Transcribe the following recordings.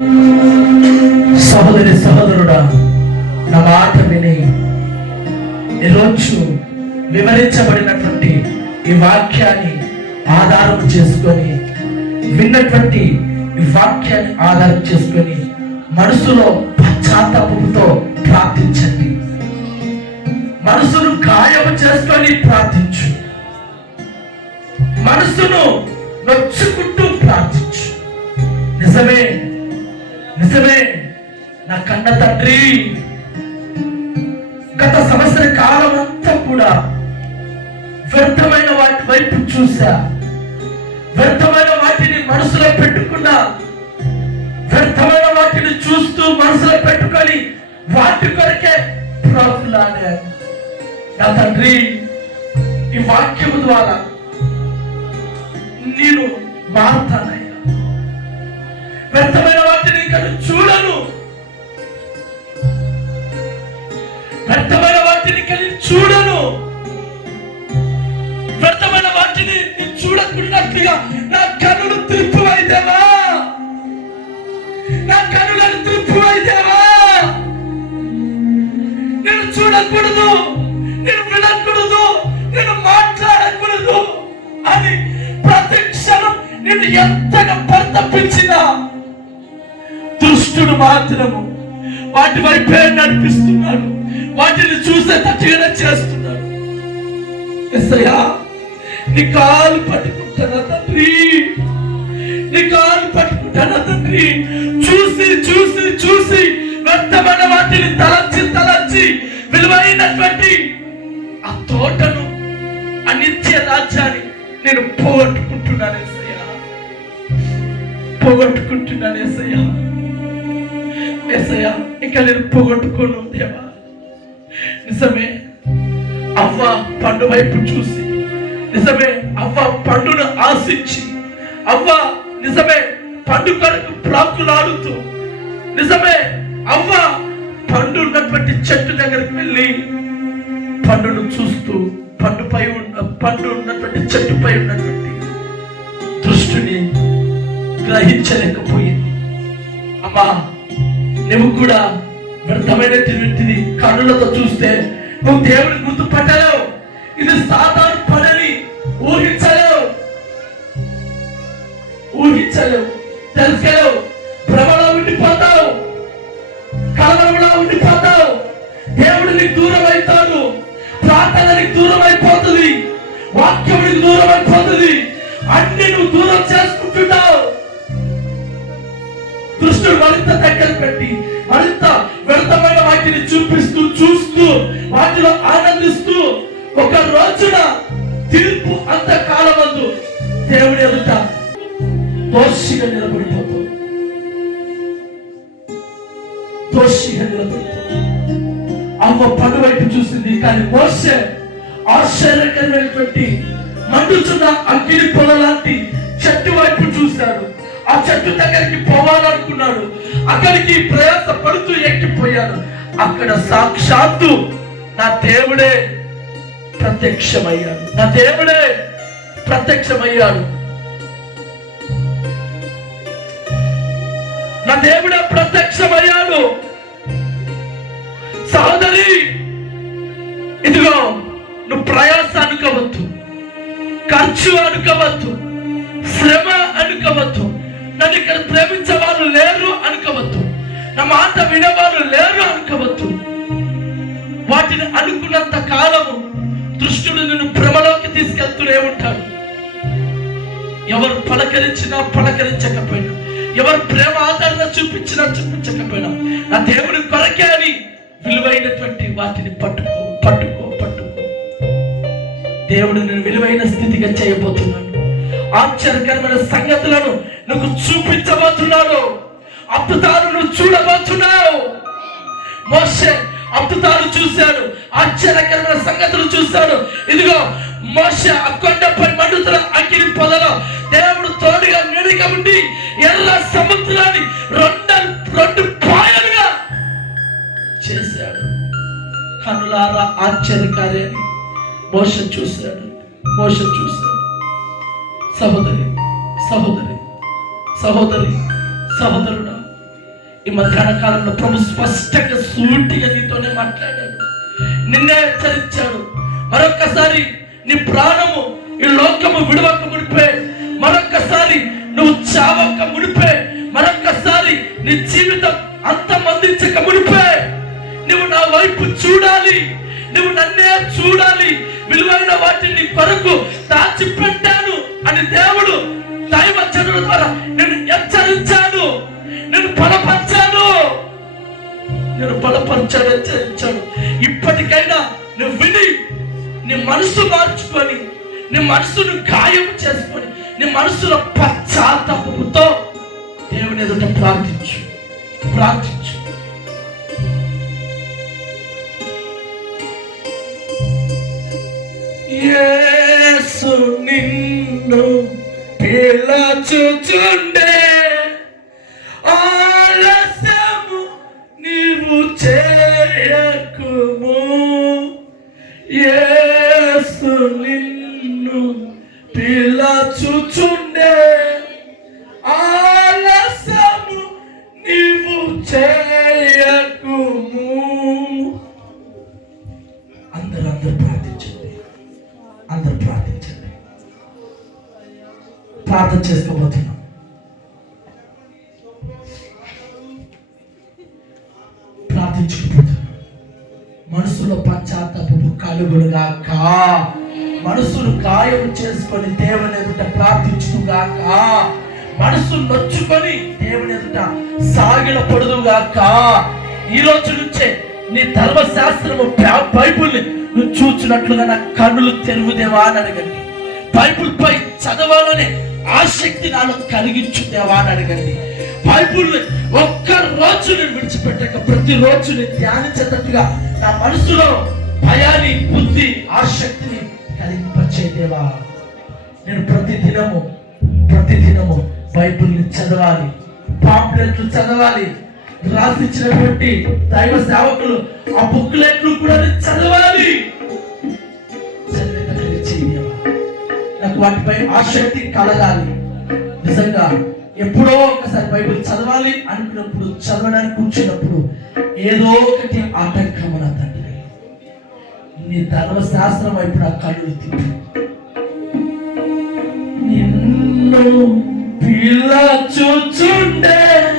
సహోదరి సహోదరుడా నా మాట విని ఈరోజు వివరించబడినటువంటి ఈ వాక్యాన్ని ఆధారం చేసుకొని విన్నటువంటి ఈ వాక్యాన్ని ఆధారం చేసుకొని మనసులో పశ్చాత్తాపంతో ప్రార్థించండి. మనసును గాయం చేసుకొని ప్రార్థించు. మనసును నొచ్చుకుంటూ ప్రార్థించు. నిజమే నిజమే నా కన్న తండ్రి. గత సంవత్సర కాలం అంతా కూడా వ్యర్థమైన వాటి వైపు చూసా వ్యర్థమైన వాటిని మనసులో పెట్టుకున్నా. వ్యర్థమైన వాటిని చూస్తూ మనసులో పెట్టుకొని వాటి కొరకే ప్రాకులాడాను నా తండ్రి ఈ వాక్యము ద్వారా నేను మారుతానయ్యా నిన్ను ఎంతగా పరితపించినా దుష్టుడు మాత్రము వాటి వైపే నడిపిస్తున్నాడు. వాటిని చూసే తట్టుగా చేస్తున్నాడు. ఎస్సయ్యా నీ కాలు పట్టుకుంటానా తండ్రి? నీ కాలు పట్టుకుంటానా తండ్రి? చూసి చూసి చూసి వ్యర్థమైన వాటిని తలంచి తలంచి విలువైనటువంటి ఆ తోటను అనిత్య రాజ్యాన్ని నేను పోగొట్టుకుంటున్నాను పోగొట్టుకుంటున్నాను ఎస్సయ్యా ఎస్సయ్యా ఇక నేను పోగొట్టుకోను దేవా. నిజమే అవ్వ పండు వైపు చూసి నిజమే అవ్వ పండును ఆశించి అవ్వ నిజమే పండు కొరకు ప్రాకులాడుతూ నిజమే అవ్వ పండు ఉన్నటువంటి చెట్టు దగ్గరికి వెళ్ళి పండును చూస్తూ పండుపై ఉన్న పండు ఉన్నటువంటి చెట్టుపై ఉన్నటువంటి దృష్టిని గ్రహించలేకపోయింది. అమ్మా నువ్వు కూడా వ్యర్థమైనటువంటిది కన్నులతో చూస్తే నువ్వు దేవుని గుర్తుపట్టలేవు ఇది సాధారణ పడని ఊహించలేవు. ఊహించలేవు. తెలుసుకోలేవు. భ్రమలో ఉండిపోతావు. కలవరంలో ఉండిపోతావు. దేవుడిని దూరం అవుతాడు ప్రార్థనకి దూరం అయిపోతుంది వాక్యం దూరం అయిపోతుంది అన్ని నువ్వు దూరం చేసుకుంటున్నావు దుష్టుడు మరింత దగ్గర పెట్టి మరింత వ్యర్థమైన వాటిని చూపిస్తూ చూస్తూ వాటిలో ఆనందిస్తూ ఒక రోజున తీర్పు అంత కాలమందు దేవుడి ఎదుట దోషిగా నిలబడిపోతాం. దోషిగా నిలబడిపోతాం. అమ్మ పడు వైపు చూసింది కానీ మోసే ఆశ్చర్యకరమైనటువంటి మండుచున్న అగ్ని పొల లాంటి చెట్టు వైపు చూశాడు. ఆ చెట్టు దగ్గరికి పోవాలనుకున్నాడు. అక్కడికి ప్రయాస పడుతూ ఎక్కిపోయాను అక్కడ సాక్షాత్తు నా దేవుడే ప్రత్యక్షమయ్యాడు. నా దేవుడే ప్రత్యక్షమయ్యాడు. నా దేవుడే ప్రత్యక్షమయ్యాడు. సహోదరి ఇదిగో నువ్వు ప్రయాస అనుకోవద్దు. ఖర్చు అనుకోవద్దు. శ్రమ అనుకోవద్దు. నన్ను ఇక్కడ ప్రేమించే వాళ్ళు లేరు అనుకోవద్దు. నా మాట వినేవారు లేరు అనుకోవద్దు. వాటిని అనుకున్నంత కాలము దృష్టుడు నిన్ను భ్రమలోకి తీసుకెళ్తూనే ఉంటాడు. ఎవరు పలకరించినా పలకరించకపోయినా ఎవరు ప్రేమ ఆదరణ చూపించినా చూపించకపోయినా నా దేవుని కొరకే అని విలువైనటువంటి వాటిని పట్టుకో పట్టుకో పట్టుకో. దేవుడు నేను విలువైన స్థితిగా చేయబోతున్నాడు. ఆశ్చర్యకరమైన సంగతులను నువ్వు చూపించబోతున్నావు. అద్భుతాలు నువ్వు చూడబోతున్నావు. మోసే అద్భుతాలు చూశాడు. ఆశ్చర్యకరమైన సంగతులు చూశాడు. ఇదిగో మోషే ఆ మండుతున్న అగ్ని పొదలో దేవుడు తోడుగా నిడిగా ఉండి ఎర్ర సముద్రాన్ని రెండు రెండు పాయలుగా చేశాడు. కనులారా ఆశ్చర్యకార్యాన్ని మోసం చూశాడు. మోసం చూశాడు. సహోదరి సహోదరి సహోదరి సహోదరుడా ఈ మధ్యాహ్న కాలంలో ప్రభు స్పష్టంగా సూటిగా నీతోనే మాట్లాడాడు. నిన్నే హెచ్చరించాడు. మరొక్కసారి నీ ప్రాణము ఈ లోకము విడవక ముడిపే మరొక్కసారి నువ్వు చావక ముడిపే మరొక్కసారి నీ జీవితం అంతమందించక ముడిపే నువ్వు నా వైపు చూడాలి. నువ్వు నన్నే చూడాలి. విలువైన వాటిని కొరకు దాచిపెట్టాను అని దేవుడు దైవజనుల ద్వారా నేను హెచ్చరించాను. నేను బలపరిచాను. నేను బలపరిచాను హెచ్చరించాను. ఇప్పటికైనా నువ్వు విని నీ మనసు మార్చుకొని నీ మనసును గాయం చేసుకొని నీ మనసులో పశ్చాత్తాపముతో దేవుని ఎదుట ప్రార్థించు. ప్రార్థించు. యేసు నిన్ను கிளாச்சு சுண்டே మనసులో పశ్చాత్తాపము కలుగుడుగాక మనసును గాయం చేసుకొని దేవుని ఎదుట ప్రార్థించుగాక మనసు నొచ్చుకొని దేవుని ఎదుట సాగిల పడుదుగాక ఈ రోజు నుంచే నీ ధర్మశాస్త్రము బై- నువ్వు చూచినట్లుగా నా కన్నులు తెరుగుదేవా అని అడగండి. బైబుల్ పై చదవాలనే ఆసక్తి నాలో కలిగించుదేవా అని అడగండి. బైబుల్ ఒక్క రోజు నేను విడిచిపెట్టక ప్రతిరోజు నేను ధ్యానించేటట్టుగా నా మనసులో భయాన్ని బుద్ధి ఆసక్తిని కలిగింపచ్చే దేవా నేను ప్రతి దినము ప్రతి దినము బైబిల్ని చదవాలి పాంప్లెట్లు చదవాలి రాసిచ్చినటువంటి దైవ సేవకులు ఆ బుక్లెట్లు కూడా చదవాలి. నాకు వాటిపై ఆసక్తి కలగాలి. నిజంగా ఎప్పుడో ఒకసారి బైబిల్ చదవాలి అనుకున్నప్పుడు చదవడానికి కూర్చున్నప్పుడు ఏదో ఒకటి ఆటంకం నా తండ్రి. నీ ధర్మశాస్త్రం వైపు నా కళ్ళు తిప్పి. నిన్ను పిలచుచుండే ఆలస్యము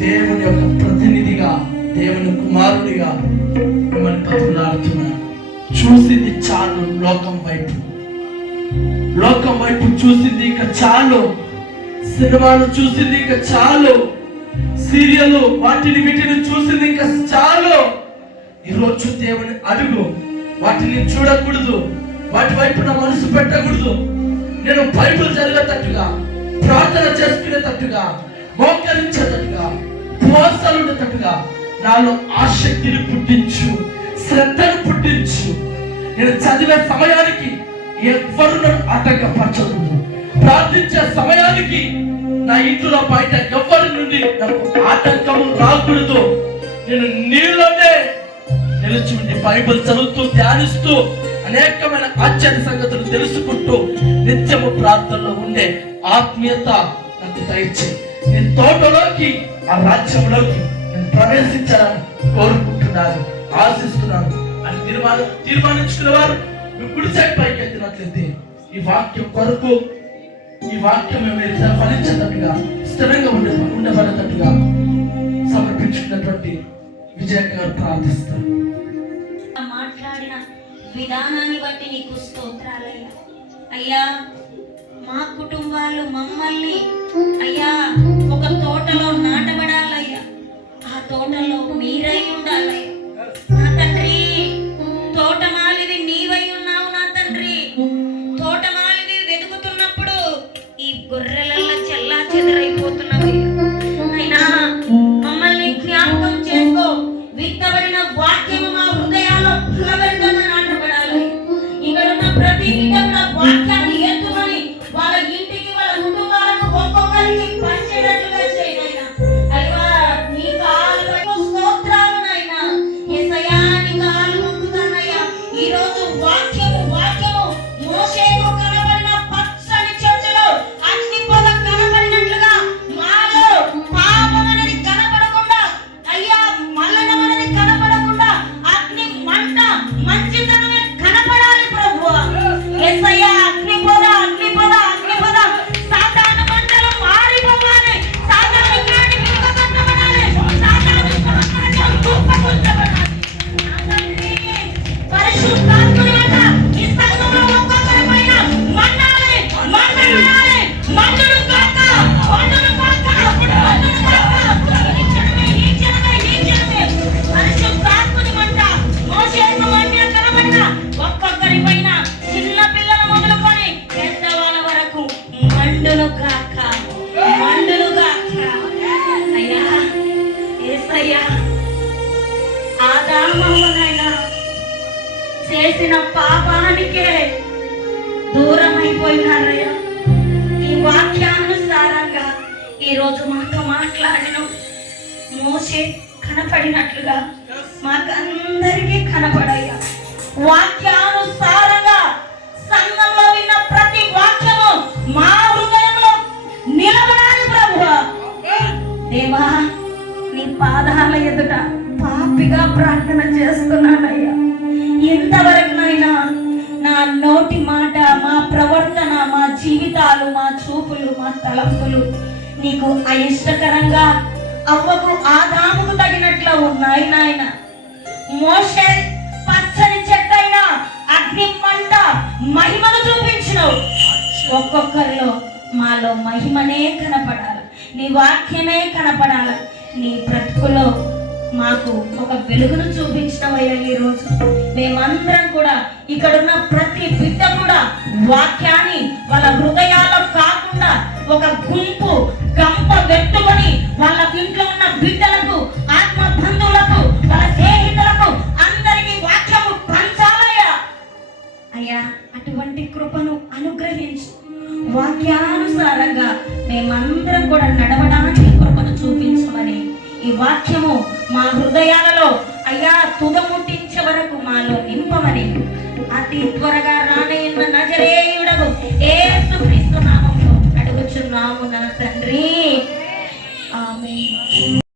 దేవుని యొక్క ప్రతినిధిగా దేవుని కుమారుడిగా మిమ్మల్ని చూసింది చాలు లోకం వైపు. లోకం వైపు చూసింది ఇక చాలు. సినిమాలు చూసింది ఇంకా చాలు. సీరియల్ వాటిని వీటిని చూసింది ఇంకా చాలు. ఈరోజు దేవుని అడుగు. వాటిని చూడకూడదు. వాటి వైపు నా మనసు పెట్టకూడదు. నేను బైబుల్ జరిగేటట్టుగా ప్రార్థన చేసుకునేటట్టుగా మోకరించేటట్టుగా ఉపవాసాలు ఉండేటట్టుగా నాలో ఆసక్తిని పుట్టించు శ్రద్ధను పుట్టించు. నేను చదివే సమయానికి ఎవ్వరు నన్ను ఆటంకపరచకూడదు ప్రార్థించే సమయానికి నా ఇంట్లో బయట ఎవ్వరి నుండి నాకు ఆటంకము రాకూడదు. నేను నీలోనే నిలిచి ఉండి బైబిల్ చదువుతూ ధ్యానిస్తూ అనేకమైన ఆశ్చర్య సంగతులు తెలుసుకుంటూ నిత్యము ప్రార్థనలో ఉండే ఆత్మీయత నాకు దయచే నేను తోటలోకి ఆ రాజ్యంలోకి నేను ప్రవేశించాలని కోరుకుంటున్నాను ఆశిస్తున్నాను అని తీర్మానం తీర్మానించుకున్న వారు ఇప్పుడు సైడ్ పైకి ఎత్తినట్లయితే ఈ వాక్యం కొరకు ఈ వాక్యం మీరు ఫలించేటట్టుగా స్థిరంగా ఉండే ఉండబడేటట్టుగా సమర్పించుకున్నటువంటి విజయ గారు ప్రార్థిస్తారు. మాట్లాడిన విధానాన్ని బట్టి నీకు స్తోత్రాలయ్యా. అయ్యా మా కుటుంబాలు మమ్మల్ని అయ్యా ఒక తోటలో నాటబడాలయ్యా. ఆ తోటలో మీరై మండును కాక మండును కాక అయ్యా ఏసయ్యా ఆదామవ్వనైనా చేసిన పాపానికే దూరం అయిపోయినారయ్యా ఈ వాక్యానుసారంగా ఈరోజు మాతో మాట్లాడిన. మోసే కనపడినట్లుగా మాకందరికీ కనపడయ్యా. వాక్యానుసారంగా నీకు అయిష్టకరంగా అవ్వకు ఆదాముకు తగినట్లు ఉన్నాయి నాయన. మోషే పచ్చని చెట్టైన అగ్ని మంట మహిమను చూపించినవు. ఒక్కొక్కరిలో మాలో మహిమనే కనపడాలి. నీ వాక్యమే కనపడాలి. నీ బ్రతుకులో మాకు ఒక వెలుగును చూపించినవయ్యా రోజు. మేమందరం కూడా ఇక్కడున్న ప్రతి బిడ్డ కూడా వాక్యాన్ని వాళ్ళ హృదయాల్లో కాకుండా ఒక గుంపు గంప పెట్టుకొని వాళ్ళ ఇంట్లో ఉన్న బిడ్డలకు ఆత్మ బంధువులకు వాళ్ళ స్నేహితులకు అందరికి వాక్యము పంచాలయ్యా. అయ్యా అటువంటి కృపను అనుగ్రహించు. వాక్యానుసారంగా మేమందరం కూడా నడవడానికి కృపను చూపించమని ఈ వాక్యము మా హృదయాలలో